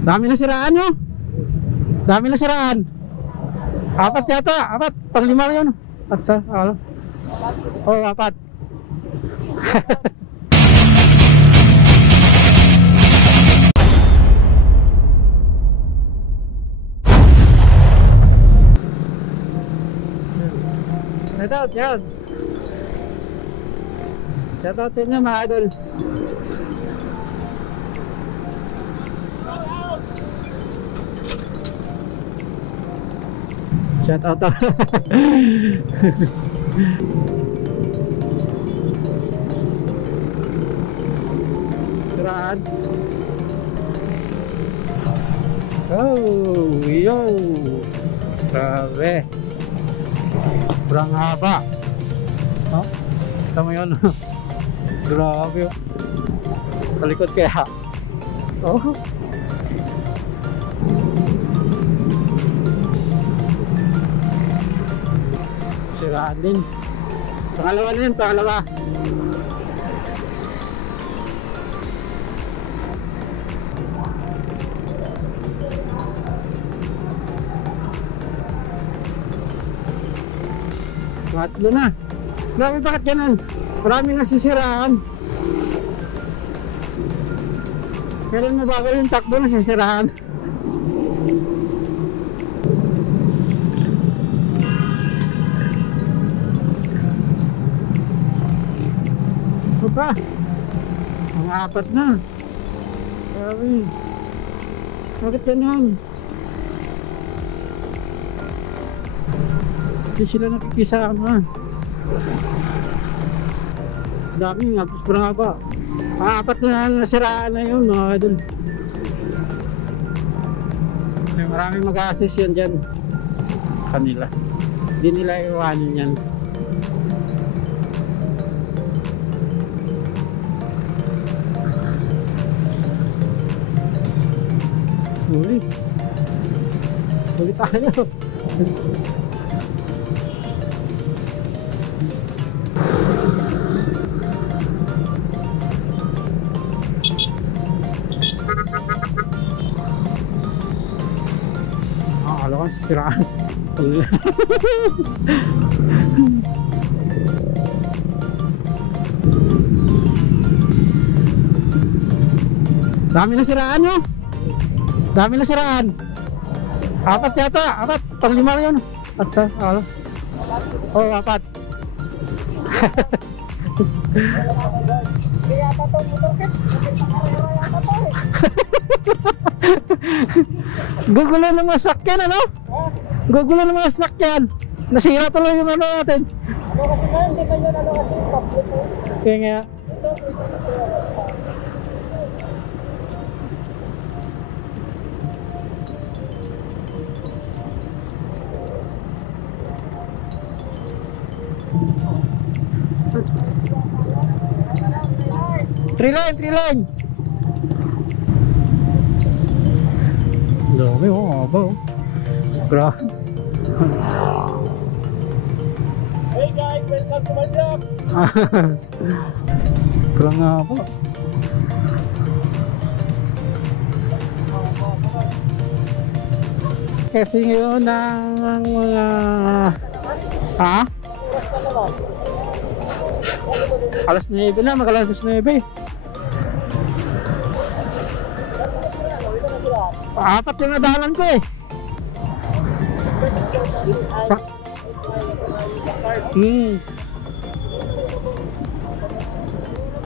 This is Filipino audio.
Dami na siraan nyo. Dami na siraan. Apat yata. Apat. Panglima yun. At sa ano? Oh, apat. Shout out yan. Shout out sa inyo mga idol. Shout out. Siraan. Oh, yo. Grabe. Sobrang haba. Oh, kita mo yun. Grabe. Talikod kaya. Oh. Siraan din. Pangalawa na yun, pangalawa. Matlo na. Grabe, bakit ganun? Marami nasisiraan. Kailan mabagal yung takbo nasisiraan? Ito pa. Ang apat na. Grabe. Bakit ganun? Hindi sila nakikisama. Dami nga, sobrang haba. Ang apat na nasiraan na yun mga idol. Maraming mag-a-assist yun dyan kanila. Hindi nila iwanin yan. Huli tayo. Akala ko sisiraan. Dami na siraan nyo. Dami na siraan. Apat yata. Apat. Panglima yun. At sa ano? Oh, apat. Gugulo ng mga sakyan, ano? Gugulo ng mga sakyan. Nasira tuloy yung ano natin. Kaya nga. Three line. Dami, oh, haba, oh. Grabe. Hey guys, welcome to my vlog. Kurang nga po. Kasi ngayon ang mga alas 9 na, mag-alas 9. Apat yung nadalan ko eh.